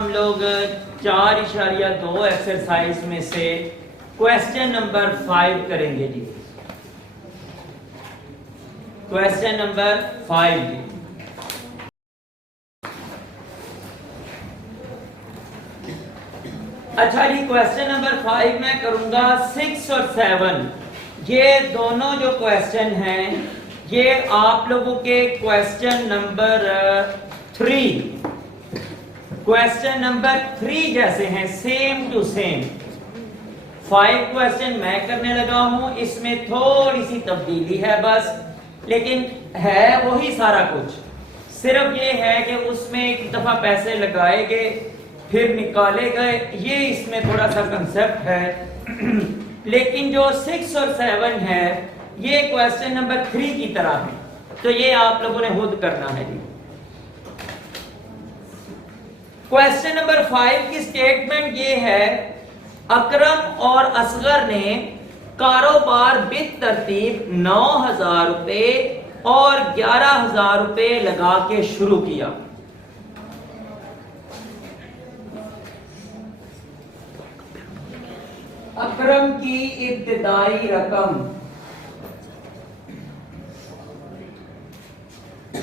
हम लोग 4.2 एक्सरसाइज में से क्वेश्चन नंबर 5 करेंगे जी। क्वेश्चन नंबर 5 जी। अच्छा जी, क्वेश्चन नंबर 5 में करूंगा 6 और 7। ये दोनों जो क्वेश्चन हैं ये आप लोगों के क्वेश्चन नंबर 3 जैसे हैं, सेम टू सेम। 5 क्वेश्चन मैं करने लगा हूं, इसमें थोड़ी सी तब्दीली है बस, लेकिन है वही सारा कुछ। सिर्फ ये है कि उसमें एक दफा पैसे लगाए गए फिर निकाले गए, ये इसमें थोड़ा सा कंसेप्ट है। लेकिन जो 6 और 7 है ये क्वेश्चन नंबर 3 की तरह है, तो ये आप लोगों ने खुद करना है जी। क्वेश्चन नंबर 5 की स्टेटमेंट ये है, अकरम और असगर ने कारोबार बितरतीब 9,000 रुपए और 11,000 रुपए लगा के शुरू किया। अकरम की इब्तिदाई रकम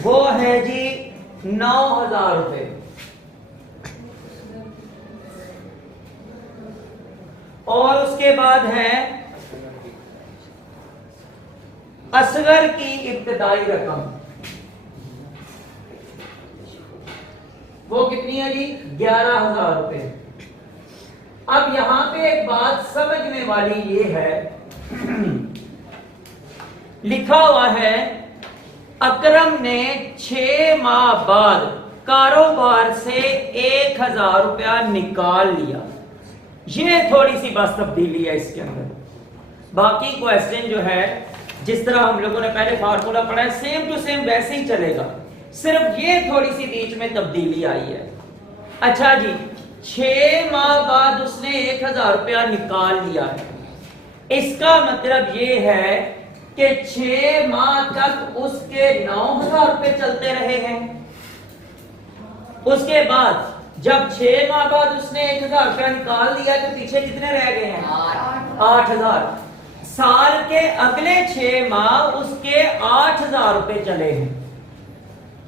वो है जी 9,000 रुपए, और उसके बाद है असगर की इब्तिदाई रकम, वो कितनी है जी 11,000 रुपए। अब यहां पे एक बात समझने वाली ये है, लिखा हुआ है अकरम ने 6 माह बाद कारोबार से 1,000 रुपया निकाल लिया। ये थोड़ी सी बस तब्दीली है इसके अंदर। बाकी क्वेश्चन जो है जिस तरह हम लोगों ने पहले फार्मूला पढ़ा है सेम टू सेम वैसे ही चलेगा, सिर्फ ये थोड़ी सी बीच में तब्दीली आई है। अच्छा जी, 6 माह बाद उसने 1,000 रुपया निकाल लिया है। इसका मतलब ये है कि 6 माह तक उसके 9,000 रुपए चलते रहे हैं। उसके बाद जब 6 माह बाद उसने 1,000 रुपया निकाल दिया तो पीछे कितने रह गए हैं? 8,000। साल के अगले 6 माह उसके 8,000 रुपए चले हैं,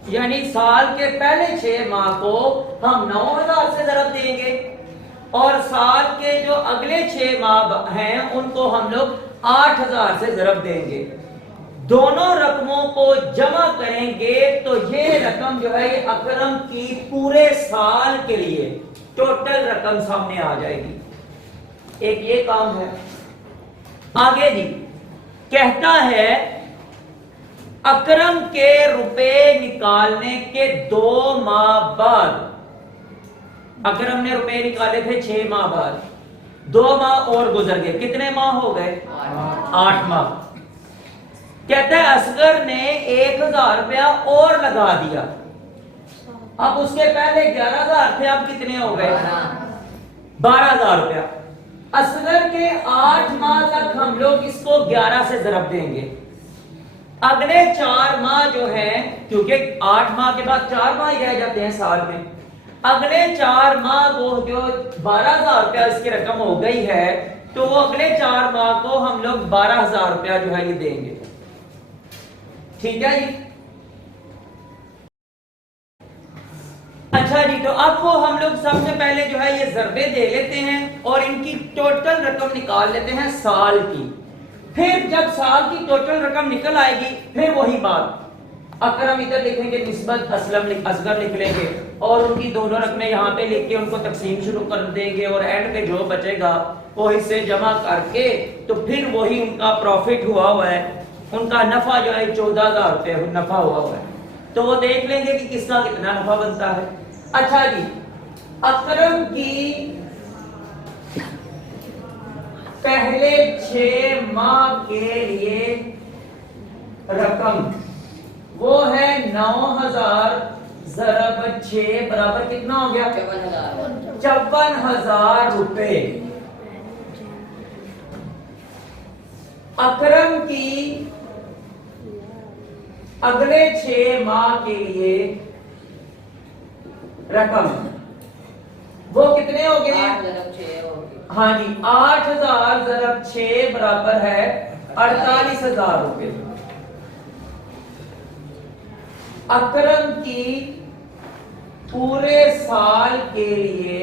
यानी साल के पहले 6 माह को हम 9,000 से ज़रब देंगे और साल के जो अगले 6 माह हैं उनको हम लोग 8,000 से ज़रब देंगे। दोनों रकमों को जमा करेंगे तो ये रकम जो है ये अकरम की पूरे साल के लिए टोटल रकम सामने आ जाएगी। एक ये काम है। आगे जी कहता है अकरम के रुपए निकालने के 2 माह बाद, अकरम ने रुपए निकाले थे 6 माह बाद, 2 माह और गुजर गए, कितने माह हो गए? 8 माह। कहता है असगर ने 1,000 रुपया और लगा दिया। अब उसके पहले 11,000 थे, अब कितने हो गए? 12,000 रुपया। असगर के 8 माह तक हम लोग इसको 11 से ज़रब देंगे। अगले 4 माह जो है, क्योंकि 8 माह के बाद 4 माह ही रह जाते हैं साल में, अगले 4 माह को जो 12,000 रुपया इसकी रकम हो गई है तो वो अगले 4 माह को हम लोग 12,000 रुपया जो है ये देंगे। ठीक है जी। अच्छा जी, तो अब वो हम लोग सबसे पहले जो है ये ज़रबे दे लेते हैं और इनकी टोटल रकम निकाल लेते हैं साल की। फिर जब साल की टोटल रकम निकल आएगी फिर वही बात, अकरम इधर लिखेंगे निस्बत असगर लिख लेंगे और उनकी दोनों रकमें यहाँ पे लिख के उनको तकसीम शुरू कर देंगे और एंड पे जो बचेगा वो हिस्से जमा करके तो फिर वही उनका प्रॉफिट हुआ है, उनका नफा जो है 14,000 रुपए नफा हुआ है, तो वो देख लेंगे कि किसका कितना नफा बनता है। अच्छा जी, अकरम की पहले 6 माह के लिए रकम वो है 9,000 ज़रब 6 बराबर कितना हो गया? 54,000 रुपए। अकरम की अगले 6 माह के लिए रकम वो कितने हो गए? 8,600 हो गए। हाँ जी, 8,000 ज़रब 6 बराबर है 48,000 रुपए। अकरम की पूरे साल के लिए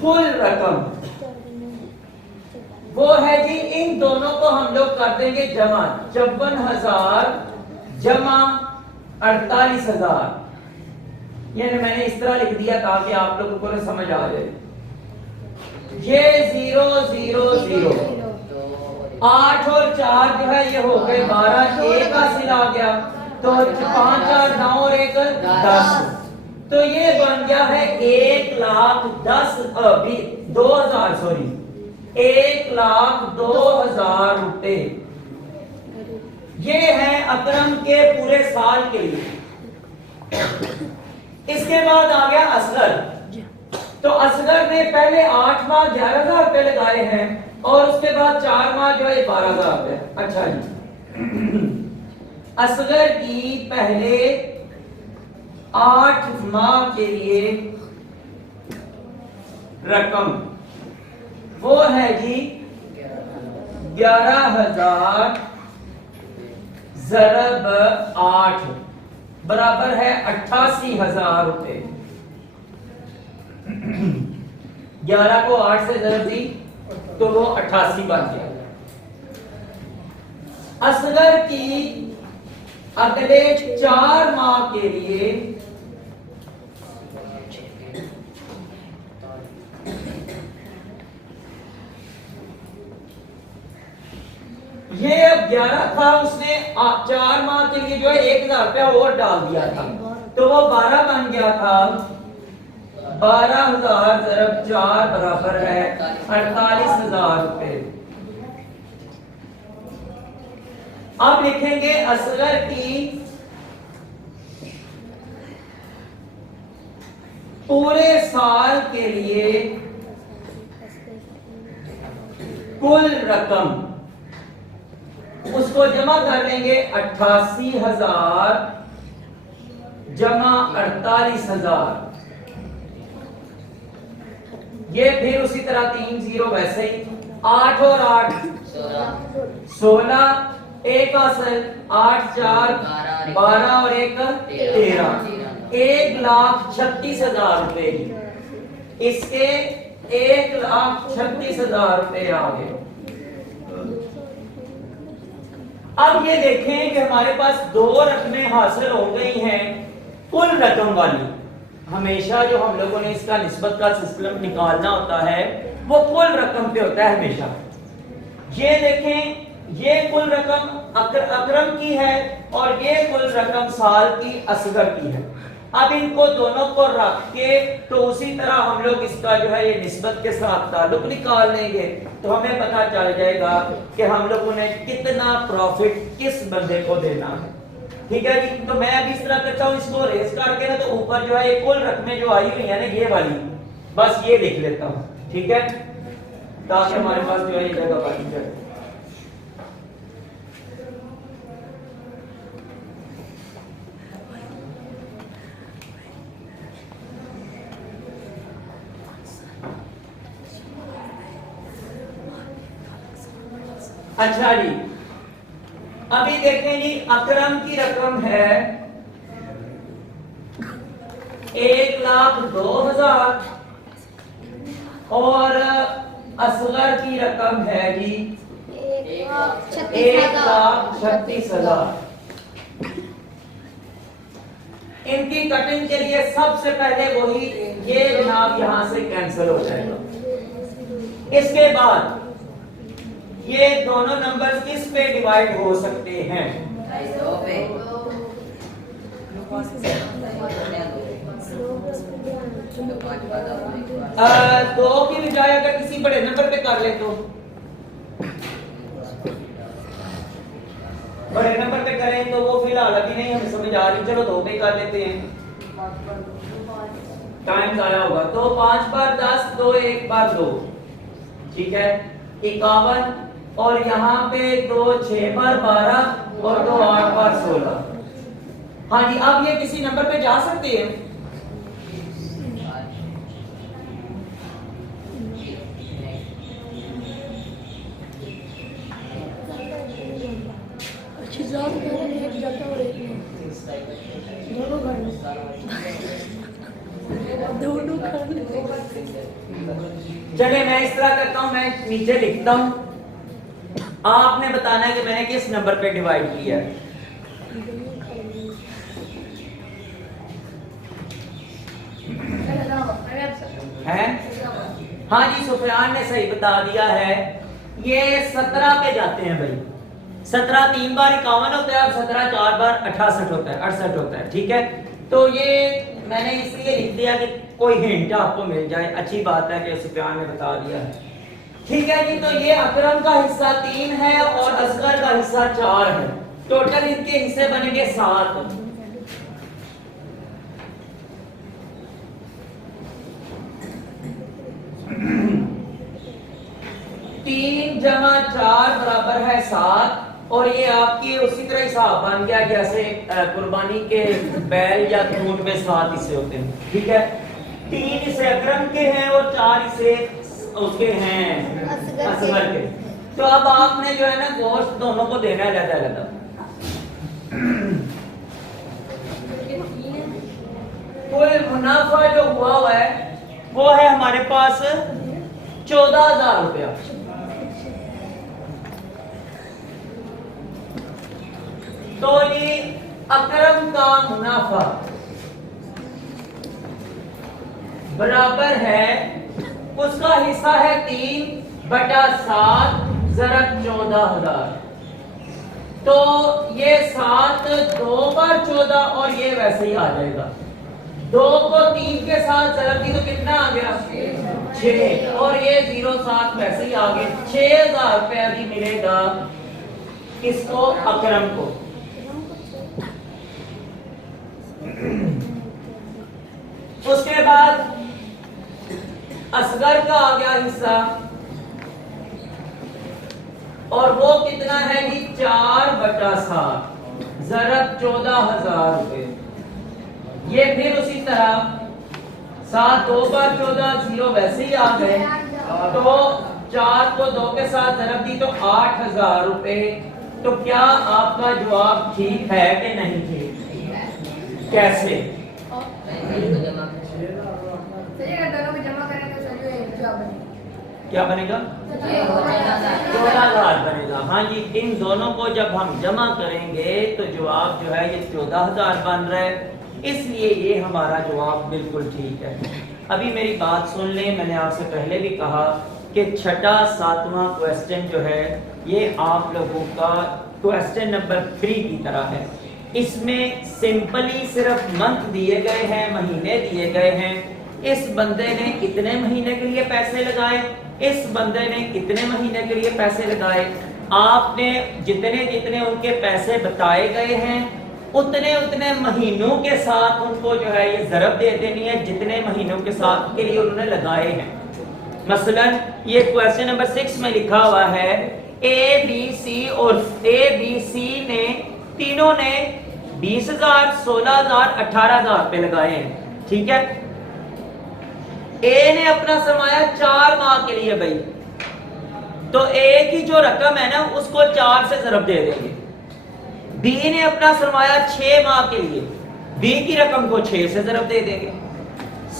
कुल रकम वो है जी, इन दोनों को हम लोग कर देंगे जमा, 54,000 जमा 48,000। यानी मैंने इस तरह लिख दिया ताकि आप लोगों को समझ आ जाए। ये 0 0 0 8 और 4 जो है ये हो गए 12, एक हासिल आ गया तो 5 और 9 और 1 10, तो ये बन गया है 1,10,000 सॉरी 1,02,000 रुपए। ये है अकरम के पूरे साल के लिए। इसके बाद आ गया असगर। तो असगर ने पहले 8 माह 11,000 रुपए लगाए हैं और उसके बाद 4 माह जो है 12,000 रुपए। अच्छा जी, असगर की पहले 8 माह के लिए रकम वो है जी 11,000 ज़रब 8 बराबर है 88,000 रुपए। 11 को 8 से ज़रब दी तो वो 88 बन गया। असगर की अगले 4 माह के लिए ये अब 11 था, उसने 4 माह के लिए जो है 1,000 रुपया और डाल दिया था तो वो 12 बन गया था। 12,000 ज़रब 4 बराबर है 48,000 रुपए। अब लिखेंगे असगर की पूरे साल के लिए कुल रकम, उसको जमा कर लेंगे 88,000 जमा 48,000। ये फिर उसी तरह 3 0 वैसे ही 8 और 8 16, एक हासिल 8 4 12 और 1 13, 1,36,000 रुपए की। इसके 1,36,000 रुपए आ गए। अब ये देखें कि हमारे पास 2 रकमें हासिल हो गई हैं कुल रकम वाली। हमेशा जो हम लोगों ने इसका निस्बत का सिस्टम निकालना होता है वो कुल रकम पे होता है हमेशा। ये देखें, ये कुल रकम अकरम की है और ये कुल रकम साल की असगर की है। अब इनको दोनों को रख के तो उसी तरह हम लोग इसका जो है ये निस्बत के साथ ताल्लुक निकाल लेंगे तो हमें पता चल जाएगा कि हम लोगों ने कितना प्रॉफिट किस बंदे को देना है। ठीक है जी, तो मैं अभी इस तरह करता हूँ, इसको रेस करके ना तो ऊपर जो है ये कुल रकमें जो आई हुई है ना ये वाली, बस ये लिख लेता हूँ। ठीक है, ताकि हमारे पास जो है ये जगह बन जाए। अच्छा जी, अभी देखें जी, अकरम की रकम है 1,02,000 और असगर की रकम है जी 1,36,000। इनकी कटिंग के लिए सबसे पहले वही ये जनाब यहां से कैंसिल हो जाएगा। इसके बाद ये दोनों नंबर्स किस पे डिवाइड हो सकते हैं? 2 की बजाय अगर किसी बड़े नंबर पे कर ले तो बड़े नंबर पे करें तो वो फिलहाल अभी नहीं हमें समझ आ रही, चलो 2 पे कर लेते हैं, टाइम आया होगा। तो 5 बार 10, 2 1 बार 2, ठीक है 51, और यहाँ पे 2 6 बार 12 और 2 8 बार 16। हाँ जी, अब ये किसी नंबर पे जा सकते हैं? चलिए मैं इस तरह करता हूं, मैं नीचे लिखता हूं, आपने बताना है कि मैंने किस नंबर पे डिवाइड किया है। हैं? हाँ जी, सुफियान ने सही बता दिया है। ये 17 पे जाते हैं भाई। 17 3 बार 51 होता है, और 17 4 बार 68 होता है, 68 होता है। ठीक है, तो ये मैंने इसलिए लिख दिया कि कोई हिंट आपको मिल जाए। अच्छी बात है कि सुफियान ने बता दिया है। ठीक है जी, तो ये अकरम का हिस्सा 3 है और असगर का हिस्सा 4 है। टोटल इनके हिस्से बनेंगे 7। 3 जमा 4 बराबर है 7। और ये आपकी उसी तरह हिसाब बन गया जैसे कुर्बानी के बैल या ऊंट में 7 हिस्से होते हैं। ठीक है, 3 हिस्से अकरम के हैं और 4 हिस्से उसके हैं असगर के। तो अब आपने जो है ना गोश्त दोनों को देना है अलग अलग। कुल मुनाफा जो हुआ है वो है हमारे पास 14,000 रुपया। तो ये अकरम का मुनाफा बराबर है, उसका हिस्सा है 3/7 ज़रब 14,000। तो ये 7 2 बार 14 और ये वैसे ही आ जाएगा। 2 को 3 के साथ ज़रब दी तो कितना आ गया 6, और ये 0 7 वैसे ही आ गए। 6,000 रुपया भी मिलेगा किसको? अकरम को। उसके बाद असगर का आ गया हिस्सा, और वो कितना है जी 4/7 ज़रब 14,000 रुपए। ये फिर उसी तरह 7 2 बार 14 0 वैसे ही आ गए। तो 4 को 2 के साथ ज़रब दी तो 8,000 रुपए। तो क्या आपका जवाब ठीक है कि नहीं ठीक? कैसे? क्या बनेगा? 14,000 बनेगा। हाँ जी, इन दोनों को जब हम जमा करेंगे तो जवाब जो है ये 14,000 बन रहा है, इसलिए ये हमारा जवाब बिल्कुल ठीक है। अभी मेरी बात सुन लें, मैंने आपसे पहले भी कहा कि छठा 7वां क्वेश्चन जो है ये आप लोगों का क्वेश्चन नंबर 3 की तरह है। इसमें सिंपली सिर्फ मंथ दिए गए हैं, महीने दिए गए हैं। इस बंदे ने कितने महीने के लिए पैसे लगाए, इस बंदे ने कितने महीने के लिए पैसे लगाए। आपने जितने जितने उनके पैसे बताए गए हैं उतने उतने महीनों के साथ उनको जो है ये ज़रब दे देनी है जितने महीनों के साथ के लिए उन्होंने लगाए हैं। मसलन ये क्वेश्चन नंबर 6 में लिखा हुआ है ए बी सी, और ए बी सी ने तीनों ने 20,000, 16,000, 18,000 पे लगाए हैं। ठीक है, ए ने अपना सरमाया 4 माह के लिए भाई, तो ए की जो रकम है ना उसको 4 से ज़रब दे देंगे। बी ने अपना सरमाया 6 माह के लिए, बी की रकम को 6 से ज़रब दे देंगे।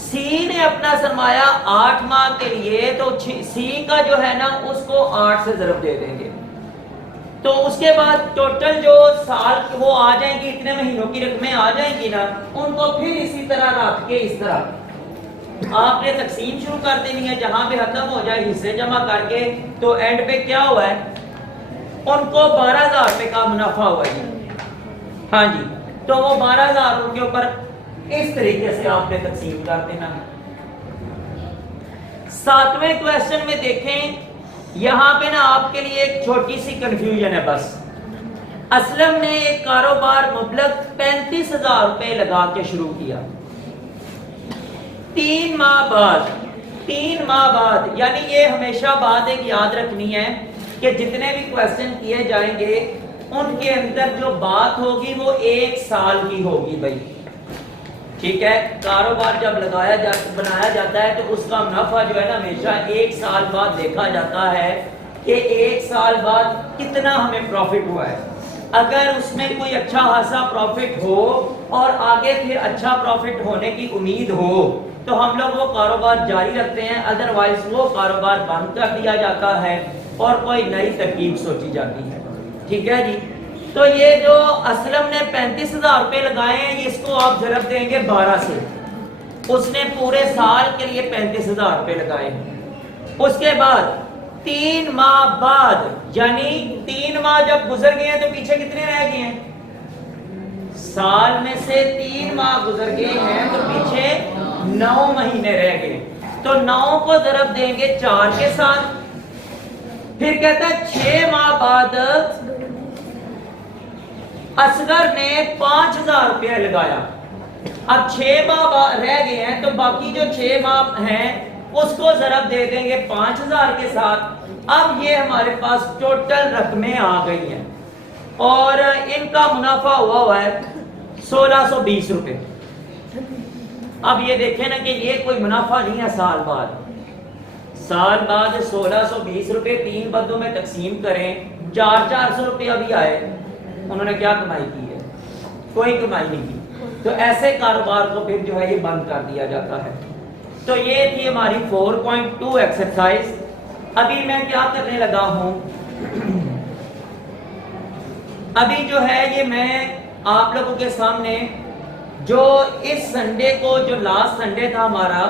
सी ने अपना सरमाया 8 माह के लिए, तो सी का जो है ना उसको 8 से ज़रब दे देंगे। तो उसके बाद टोटल जो साल वो आ जाएंगी, इतने महीनों की रकमें आ जाएंगी ना, उनको फिर इसी तरह रख के इस तरह आपने तकसीम शुरू कर देनी है। जहां पे खत्म हो जाए हिस्से जमा करके, तो एंड पे क्या हुआ है, उनको 12,000 रुपए का मुनाफा हुआ है। हाँ जी, तो वो 12,000 उनके ऊपर इस तरीके से आपने तकसीम कर देना। 7वें क्वेश्चन में देखें, यहां पे ना आपके लिए एक छोटी सी कंफ्यूजन है बस। असलम ने एक कारोबार मुबलग 35,000 रुपए लगा के शुरू किया। 3 माह बाद, यानी ये हमेशा बात एक याद रखनी है कि जितने भी क्वेश्चन किए जाएंगे उनके अंदर जो बात होगी वो 1 साल की होगी भाई। ठीक है, कारोबार जब बनाया जाता है तो उसका मुनाफा जो है ना हमेशा 1 साल बाद देखा जाता है कि 1 साल बाद कितना हमें प्रॉफिट हुआ है। अगर उसमें कोई अच्छा खासा प्रॉफिट हो और आगे फिर अच्छा प्रॉफिट होने की उम्मीद हो तो हम लोग वो कारोबार जारी रखते हैं, अदरवाइज वो कारोबार बंद कर दिया जाता है और कोई नई तरकीब सोची जाती है। ठीक है जी। तो ये जो असलम ने 35,000 रुपए लगाए हैं, इसको आप ज़रब देंगे 12 से। उसने पूरे साल के लिए 35,000 रुपए लगाए। उसके बाद 3 माह बाद, यानी 3 माह जब गुजर गए हैं तो पीछे कितने रह गए हैं? साल में से 3 माह गुजर गए हैं तो पीछे 9 महीने रह गए। तो 9 को ज़रब देंगे 4 के साथ। फिर कहता है 6 माह बाद असगर ने 5,000 रुपया लगाया। अब 6 माह रह गए हैं तो बाकी जो 6 माह हैं उसको ज़रब दे देंगे 5,000 के साथ। अब ये हमारे पास टोटल रकमें आ गई हैं और इनका मुनाफा हुआ है 1620 रुपए। अब ये देखें ना कि ये कोई मुनाफा नहीं है। साल बाद 1620 रुपए 3 बंदों में तकसीम करें, 400 रुपया भी आए, उन्होंने क्या कमाई की है? कोई कमाई नहीं की। तो ऐसे कारोबार को फिर जो है ये बंद कर दिया जाता है। तो ये थी हमारी 4.2 एक्सरसाइज। अभी मैं क्या करने लगा हूं, अभी जो है ये मैं आप लोगों के सामने जो इस संडे को, जो लास्ट संडे था हमारा,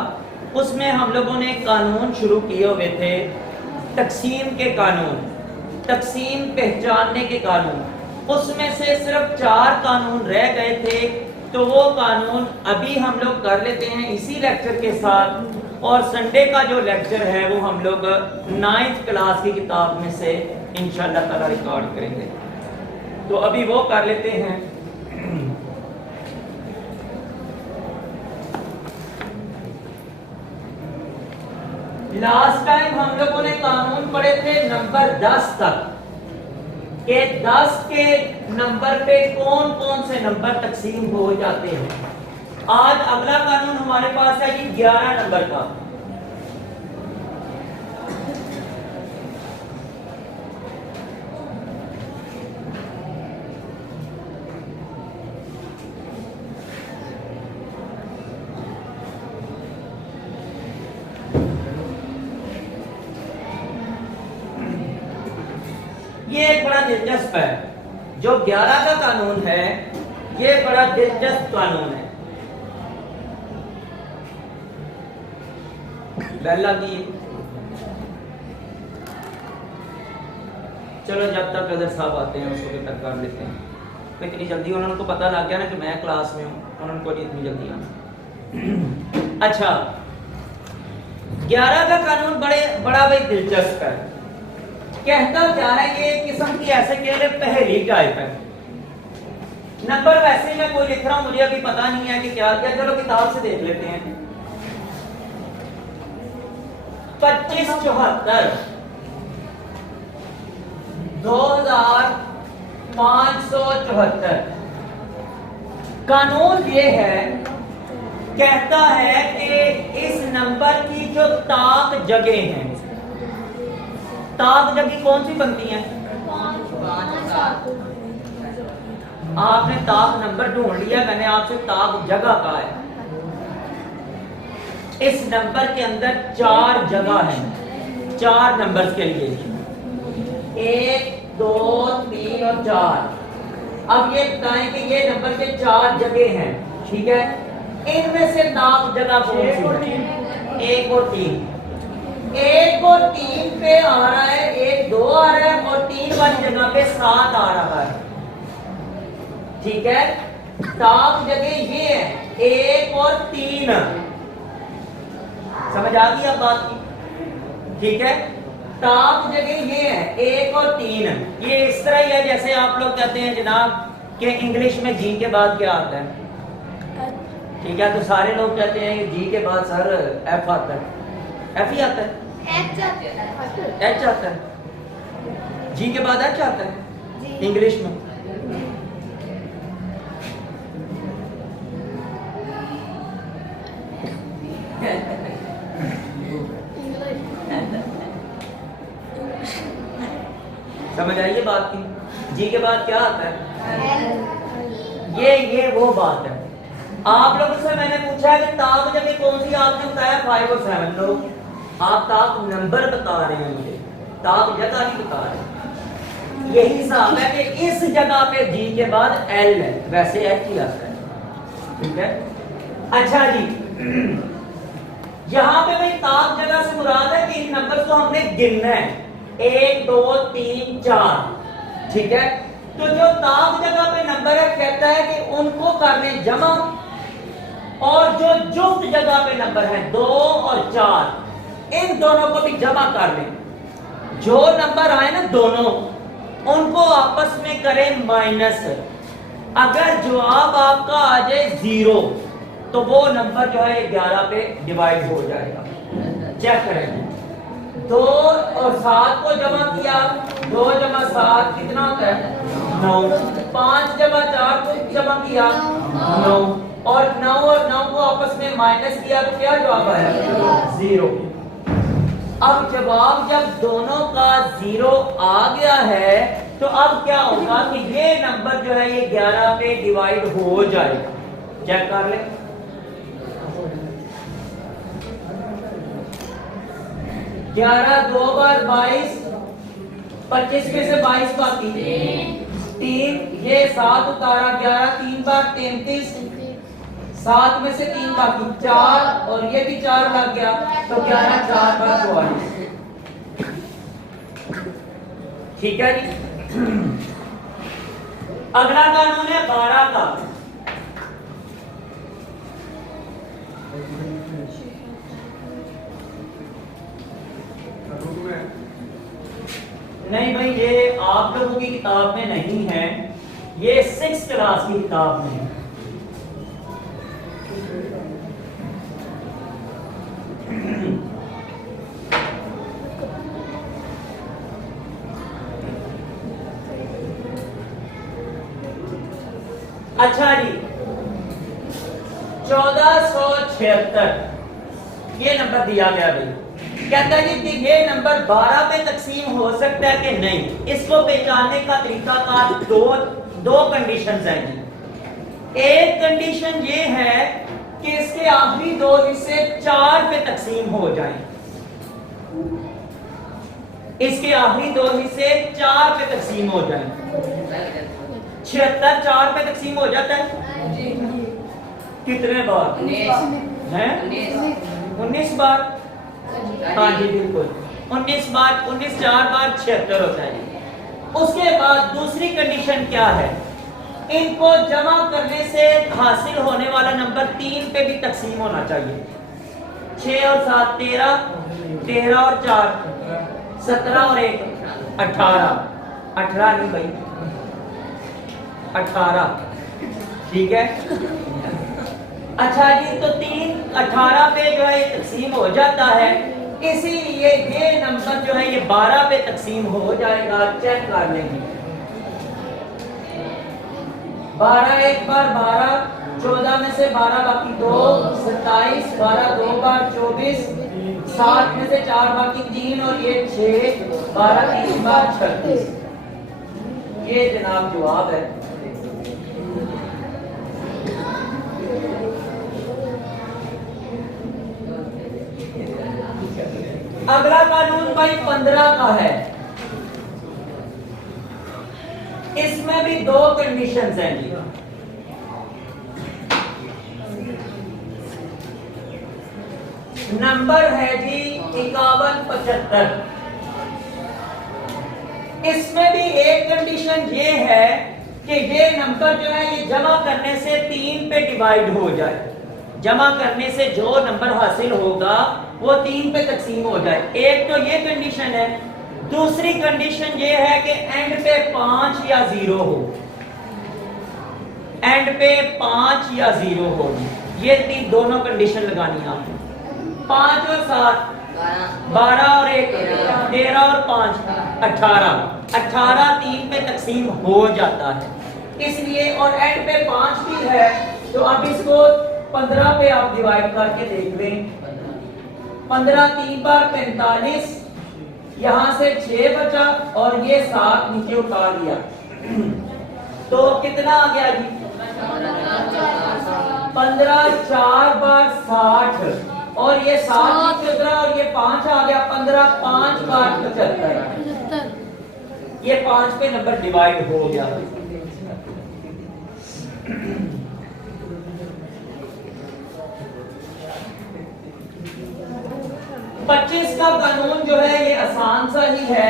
उसमें हम लोगों ने कानून शुरू किए हुए थे, तकसीम के कानून, तकसीम पहचानने के कानून। उसमें से सिर्फ 4 कानून रह गए थे, तो वो कानून अभी हम लोग कर लेते हैं इसी लेक्चर के साथ। और संडे का जो लेक्चर है वो हम लोग 9th क्लास की किताब में से इंशाल्लाह ताला रिकॉर्ड करेंगे। तो अभी वो कर लेते हैं। लास्ट टाइम हम लोगों ने कानून पढ़े थे नंबर 10 तक, के 10 के नंबर पे कौन कौन से नंबर तकसीम हो जाते हैं। आज अगला कानून हमारे पास है जी 11 नंबर का। ये एक बड़ा दिलचस्प है, जो 11 का कानून है, ये बड़ा दिलचस्प कानून है। बेल लगी। चलो जब तक अदर साहब आते हैं उसको तक कर लेते हैं। तो इतनी जल्दी उनको पता लग गया ना कि मैं क्लास में हूँ, उनको नहीं इतनी जल्दी आना। अच्छा, 11 का कानून बड़ा भाई दिलचस्प है। कहता क्या है, ये किस्म की ऐसे कह रहे पहली टाइप है। नंबर वैसे मैं कोई लिख रहा हूं, मुझे अभी पता नहीं है कि क्या क्या, चलो किताब से देख लेते हैं। 2574 2574 कानून ये है, कहता है कि इस नंबर की जो ताक जगह हैं, ताक जगह कौन सी बनती हैं? आपने ताक नंबर ढूंढ लिया, मैंने आपसे ताक जगह कहा है। इस नंबर के अंदर 4 जगह हैं, 4 नंबर्स के लिए, 1 2 3 और 4। अब ये बताएं कि ये नंबर के 4 जगह हैं, ठीक है। इनमें से ताक जगह कौन सी है? 1 और 3। 1 और 3 पे आ रहा है, 1 2 आ रहा है और 3 वाली जगह पे 7 आ रहा है, ठीक है। ताक जगह ये है 1 और 3। समझ आ गई अब बात की, ठीक है। ताक जगह ये है 1 और 3। ये इस तरह ही है जैसे आप लोग कहते हैं जनाब कि इंग्लिश में जी के बाद क्या आता है, ठीक है। तो सारे लोग कहते हैं जी के बाद सर एफ आता है, एफ ही आता है, एच आता है, जी के बाद एच आता है इंग्लिश में। समझ आइए बात की। जी के बाद क्या आता है? ये वो बात है। आप लोगों से मैंने पूछा है कि ताक जगह कौन सी, आपने बताया 5 और 7। लो, आप ताक नंबर बता रहे हैं, मुझे ताक जगह नहीं बता रहे। यही हिसाब है कि इस जगह पे जी के बाद एल है, वैसे एच ही आता है, ठीक है। अच्छा जी, यहां पे भाई ताक जगह से मुराद है कि इन नंबर को हमने गिनना है, 1 2 3 4, ठीक है। तो जो ताक जगह पे नंबर है, कहता है कि उनको करने जमा, और जो जुफ्त जगह पे नंबर है 2 और 4, इन दोनों को भी जमा कर लें। जो नंबर आए ना दोनों, उनको आपस में करें माइनस। अगर जवाब आपका आ जाए 0, तो वो नंबर जो है 11 पे डिवाइड हो जाएगा। चेक करें, 2 और 7 को जमा किया, 2 जमा 7 कितना होता है 9। 5 जमा 4 को जमा किया 9, और 9 और 9 को आपस में माइनस किया तो क्या जवाब आया 0। अब जवाब जब दोनों का 0 आ गया है, तो अब क्या होगा कि ये नंबर जो है ये 11 पे डिवाइड हो जाएगा। चेक कर ले, 11 2 बार 22, 25 में से 22 बाकी 3, ये 7 उतारा, 11 3 बार 33, 7 में से 3 बाकी 4, और ये भी 4 लग गया, तो 11 4 बार 44, ठीक है जी। अगला कानून है 12 का। नहीं भाई, ये आप लोगों की किताब में नहीं है, ये 6th क्लास की किताब में है। अच्छा जी, 1476 ये नंबर दिया गया भाई। कहता है कि ये नंबर 12 पे तकसीम हो सकता है कि नहीं। इसको पहचानने का तरीका का दो कंडीशंस हैं जी। एक कंडीशन ये है कि इसके आखिरी 2 हिस्से 4 पे तकसीम हो जाएं। इसके आखिरी 2 हिस्से 4 पे तकसीम हो जाएं। 76 4 पे तकसीम हो जाता है कितने बार? 19 बार। हाँ जी बिल्कुल, 19 बार, 19 4 बार 76 होता है। उसके बाद दूसरी कंडीशन क्या है? इनको जमा करने से हासिल होने वाला नंबर 3 पे भी तकसीम होना चाहिए। 6 और 7 13, 13 और 4 17 और 1 18, 18 नहीं भाई 18, ठीक है। अच्छा जी, तो 3 18 पे जो है तकसीम हो जाता है, इसीलिए ये नंबर जो है ये 12 पे तकसीम हो जाएगा। चेक कर लेंगे, 12 एक बार 12, 14 में से 12 बाकी 2 27, 12 2 बार 24, 7 में से 4 बाकी 3 और ये 6, 12 3 बार 36। ये जनाब जवाब है। अगला कानून भाई 15 का है। इसमें भी 2 कंडीशंस हैं जी। नंबर है जी 5175। इसमें भी एक कंडीशन ये है कि ये नंबर जो है ये जमा करने से 3 पे डिवाइड हो जाए। जमा करने से जो नंबर हासिल होगा वो 3 पे तकसीम हो जाए। एक तो ये कंडीशन है। दूसरी कंडीशन ये है कि एंड पे 5 या 0 हो। एंड पे 5 या 0 हो, ये दोनों कंडीशन लगानी है आपने। 5 और 7 12 और 1 13 और 5 18, 18 3 पे तकसीम हो जाता है इसलिए। और एंड पे 5 भी है, तो अब इसको 15 पे आप डिवाइड करके देख लें। 15 3 बार 45, यहां से 6 बचा और ये 7 नीचे उतार दिया, तो कितना आ गया जी 15 4 बार 60 और ये 60 नीचे उतरा और ये 5 आ गया, 15 5 बार 75। ये 5 पे नंबर डिवाइड हो गया। पच्चीस का कानून जो है ये आसान सा ही है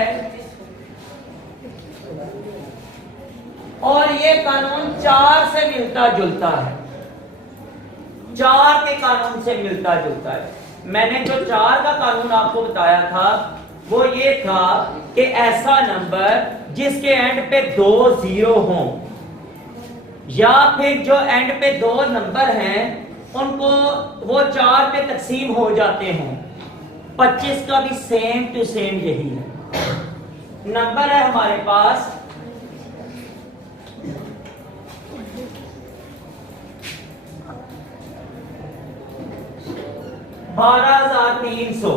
और ये कानून 4 से मिलता जुलता है, 4 के कानून से मिलता जुलता है। मैंने जो 4 का कानून आपको बताया था वो ये था कि ऐसा नंबर जिसके एंड पे 2 जीरो हों या फिर जो एंड पे 2 नंबर हैं उनको वो 4 पे तकसीम हो जाते हों। 25 का भी सेम टू सेम यही है। नंबर है हमारे पास 12,300।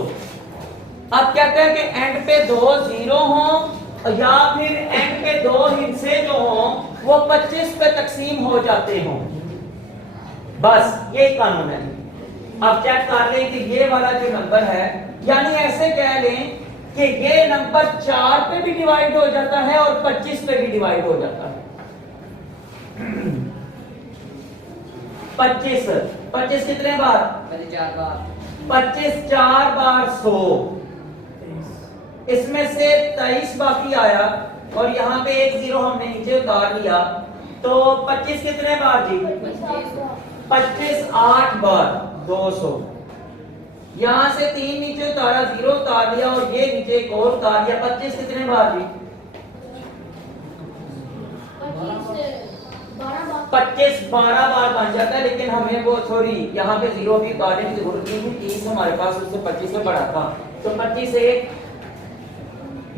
अब कहते हैं कि एंड पे 2 जीरो हों या फिर एंड पे 2 हिस्से जो हों वो 25 पे तकसीम हो जाते हों। बस ये कानून है। अब चेक कर लें कि ये वाला जो नंबर है, यानी ऐसे कह लें कि ये नंबर 4 पे भी डिवाइड हो जाता है और 25 पे भी डिवाइड हो जाता है। 25 कितने बार? 4 बार। 25 4 बार 100, इसमें से 23 बाकी आया और यहाँ पे 1 जीरो हमने नीचे उतार लिया, तो 25 कितने बार जी? 25 8 बार 200। यहां से 3 नीचे उतारा, 0 उतार लिया और ये नीचे एक और उतार दिया। 25 कितने बार जी? 25 12 बार बन जाता है, लेकिन हमें वो सॉरी यहाँ पे 0 भी उतारने की जरूरत नहीं थी। 30 हमारे पास उससे 25 से बड़ा था, तो 25 एक,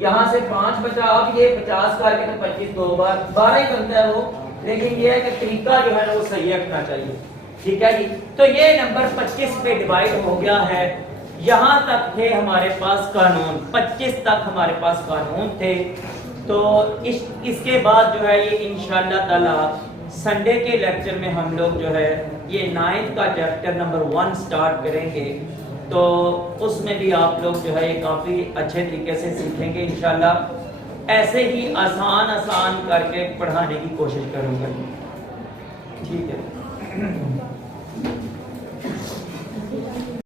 यहाँ से 5 बचा। अब ये 50 करके तो 25 2 बार 12 ही बनता है वो, लेकिन ये है कि तरीका जो है ना वो सही रखना चाहिए। ठीक है जी, तो ये नंबर 25 पे डिवाइड हो गया है। यहां तक थे हमारे पास कानून, 25 तक हमारे पास कानून थे। तो इसके बाद जो है ये इंशाअल्लाह ताला संडे के लेक्चर में हम लोग जो है ये 9th का चैप्टर नंबर 1 स्टार्ट करेंगे। तो उसमें भी आप लोग जो है ये काफ़ी अच्छे तरीके से सीखेंगे इंशाअल्लाह। ऐसे ही आसान आसान करके पढ़ाने की कोशिश करूँगा। ठीक है।